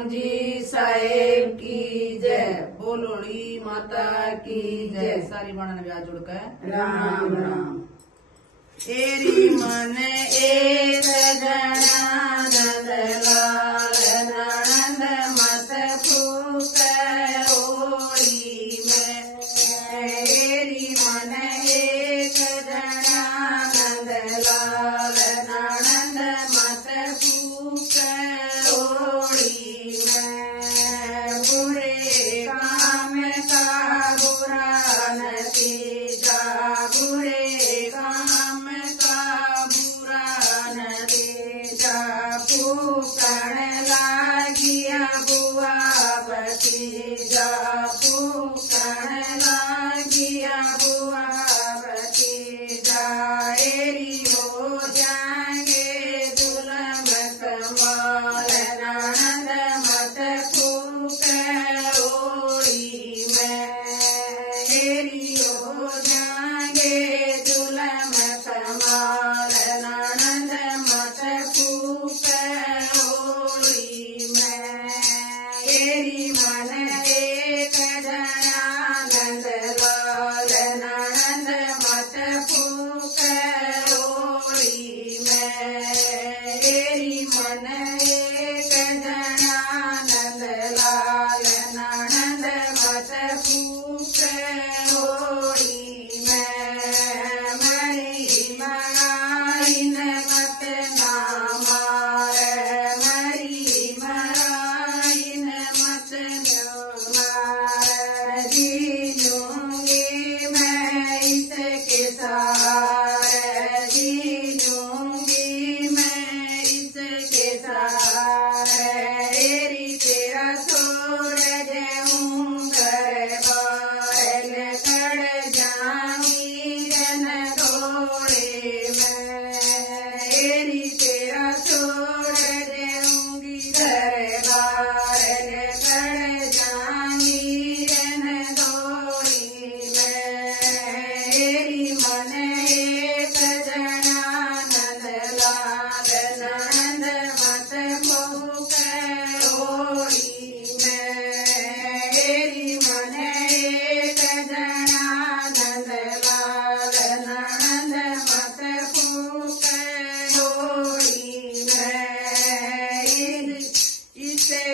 जी साहेब की जय। बोलोड़ी माता की जय। सारी बाणा ने ब्याह जुड़ कर राम राम। एरी मन एक जना नंदलाल ननंद मत फूक ओड़ी में। एरी मन एक जना नंदलाल ननंद मत फूक ओड़ी में। बुरे काम का बुरा नतीजा, बुरे काम का बुरा नतीजा। फूकण लागिया बुआ भतीजा, फूकण लागिया बुआ भतीजा। एरी हो जाएंगे दुल्हन कमाल ननंद मत फूक ओड़ी में। एरी हो जाएंगे दुल्हन कमाल ननंद मत फूक ओड़ी में। एरी मन एक जना नंदलाल ननंद मत फूक ओड़ी में। एरी मन एक जना नंदलाल ननंद मत फूक ओड़ी में। मरी मराइन मत ना मार, मरी मराइन मत ना मार। जीलूंगी मैं इसके सार, जीलूंगी मैं इसके सार। एरी तेरा छोड़ जाऊं घर बार, लकड़ जाऊंगी रन घोड़े में। एरी तेरा छोड़ जाऊंगी घर बार, लकड़ जाऊंगी रन घोड़े में। एरी मन एक जना नंदलाल ननंद मत फूक ओड़ी में। एरी मन एक जना नंदलाल ननंद मत फूक ओड़ी में। इसके